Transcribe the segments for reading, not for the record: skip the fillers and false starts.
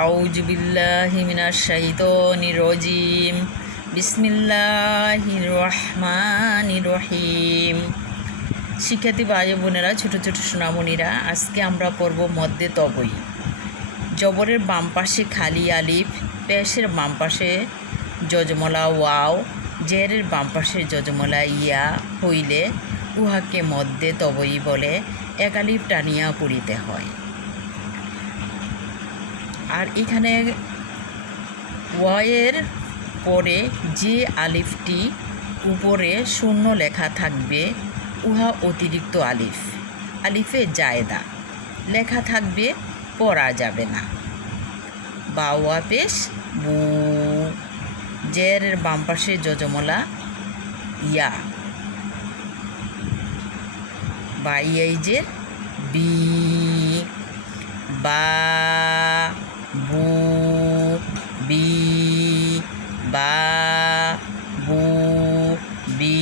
আউযু বিল্লাহি মিনাশ শাইতানির রাজিম। বিসমিল্লাহির রহমানির রহিম। শিক্ষার্থী ভাই বোনেরা, ছোট ছোট সোনামণিরা, আজকে আমরা পড়ব মধ্যে তবই। জবরের বাম পাশে খালি আলিফ, পেশের বাম পাশে যজমলা ওয়াও, জেরের বাম পাশে যজমলা ইয়া হইলে উহাকে মধ্যে তবই বলে। এক আলিফ টানিয়া পড়িতে হয়। আর এখানে ওয়ায়ের পরে যে আলিফটি উপরে শূন্য লেখা থাকবে উহা অতিরিক্ত আলিফ, আলিফে জায়দা লেখা থাকবে, পড়া যাবে না। বা ওয়া পেশ বু, জেরের বাম পাশে যজমলা ইয়া, বা ইয়াইজের বি, বা বু, বি, বা বু, বি।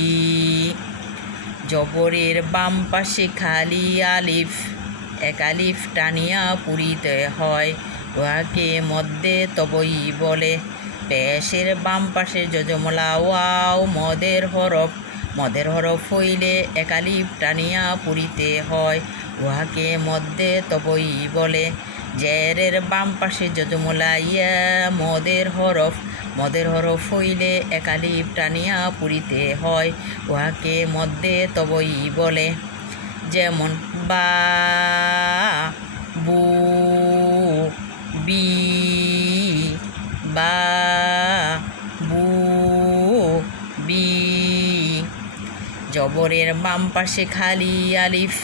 জবরের বাম পাশে খালি আলিফ, এক আলিফ টানিয়া পড়িতে হয়, উহাকে মধ্যে তবই বলে। পেশের বাম পাশে যজমলা ওয়াও, মদের হরফ হইলে এক আলিফ টানিয়া পড়িতে হয়, উহাকে মধ্যে তবই বলে। জেরের বাম পাশে যজমলা ইয়া, মদের হরফ হইলে এক আলিফ টানিয়া পড়িতে হয়, উহাকে মধ্যে তবই বলে। যেমন বা, বু, বি, বা বু, বি। জবরের বাম পাশে খালি আলিফ,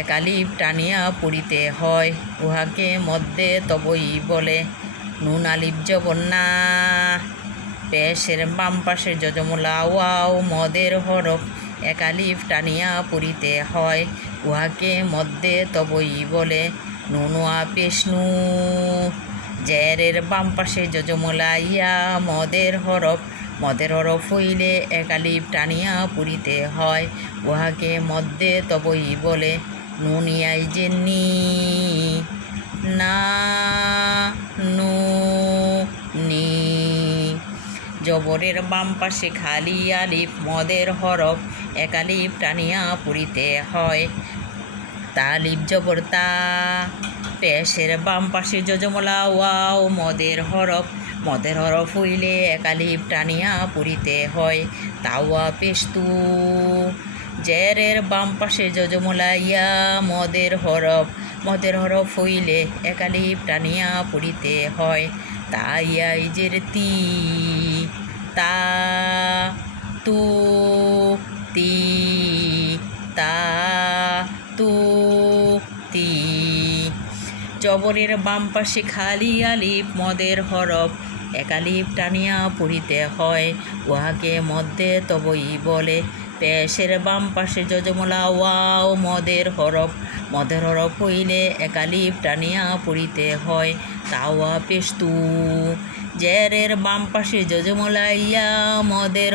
এক আলিফ টানিয়া পড়িতে হয়, উহাকে মধ্যে তবই বলে। নুন আলিফ জবর না, পেশের বাম পাশে যজমলা ওয়াও, মদের হরফ এক আলিফ টানিয়া পড়িতে হয়, উহাকে মধ্যে তবই বলে। নুন ওয়া পেশ নু, জেরের বাম পাশে যজমলা ইয়া, মদের হরফ হইলে এক আলিফ টানিয়া পড়িতে হয়, উহাকে মধ্যে তবই বলে। নুন ইয়াইজে নি, না, নু, নি। জবরের বাম পাশে খালি আলিফ, মদের হরফ এক আলিফ টানিয়া পড়িতে হয়, তা আলিফ জবর তা। পেশের বাম পাশে যজমলা ওয়াও, মদের হরফ হইলে এক আলিফ টানিয়া পড়িতে হয়, তা ওয়া পেশ তু। জেরের বাম পাশে যজমলা ইয়া, মদের হরফ হইলে এক আলিফ টানিয়া পড়িতে হয়, তা ইয়াইজের তি, তা, তু, তি, তা, তু, তি। জবরের বাম পাশে খালি আলিফ, মদের হরফ এক আলিফ টানিয়া পড়িতে হয়, উহাকে মধ্যে তবই বলে। পেশের বাম পাশে যজমলা ওয়াও, মদের হরফ হইলে এক আলিফ টানিয়া পড়িতে হয়, তা ওয়া পেশ তু। জেরের বাম পাশে যজমলা ইয়া, মদের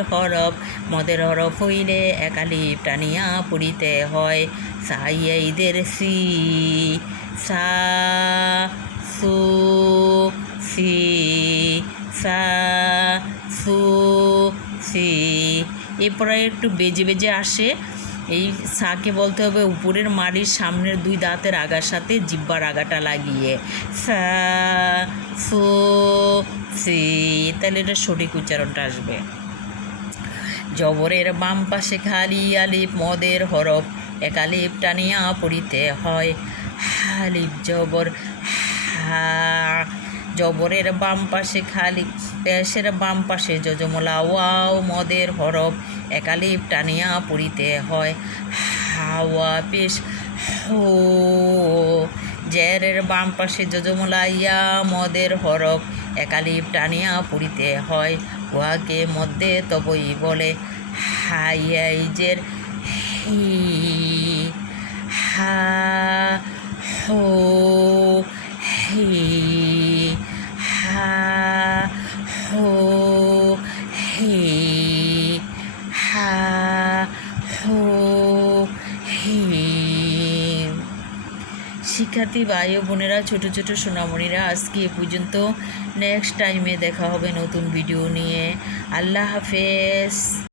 হরফ হইলে এক আলিফ টানিয়া পড়িতে হয়, সা ইয়াইদের সি, সা, সু, সি, সা, সু, সি। এরপরে একটু বেজে বেজে আসে। এই সাকে বলতে হবে উপরের মাড়ির সামনের দুই দাঁতের আগার সাথে জিহ্বার আগাটা লাগিয়ে, সা, সু, সি, তাহলে এটা সঠিক উচ্চারণটা আসবে। জবরের বাম পাশে খালি আলিফ, মদের হরফ এক আলিফ টানিয়া পড়িতে হয়, আলিফ জবর হা। জবরের বাম পাশে খালি, পেশের বাম পাশে যজমলা ওয়াও, মদের হরফ এক আলিফ টানিয়া পড়িতে হয়, হাওয়া পেশ হো। জেরের বাম পাশে যজমলা ইয়া, মদের হরফ এক আলিফ টানিয়া পড়িতে হয়, উহাকে মধ্যে তবই বলে। হাইয়াইজের হি, হা, হো, হি, হা, হো, হি, হা, হো, হি। শিক্ষার্থী ভাই ও বোনেরা, ছোট ছোট সোনামণিরা, আজকে এ পর্যন্ত। নেক্সট টাইমে দেখা হবে নতুন ভিডিও নিয়ে। আল্লাহ হাফেজ।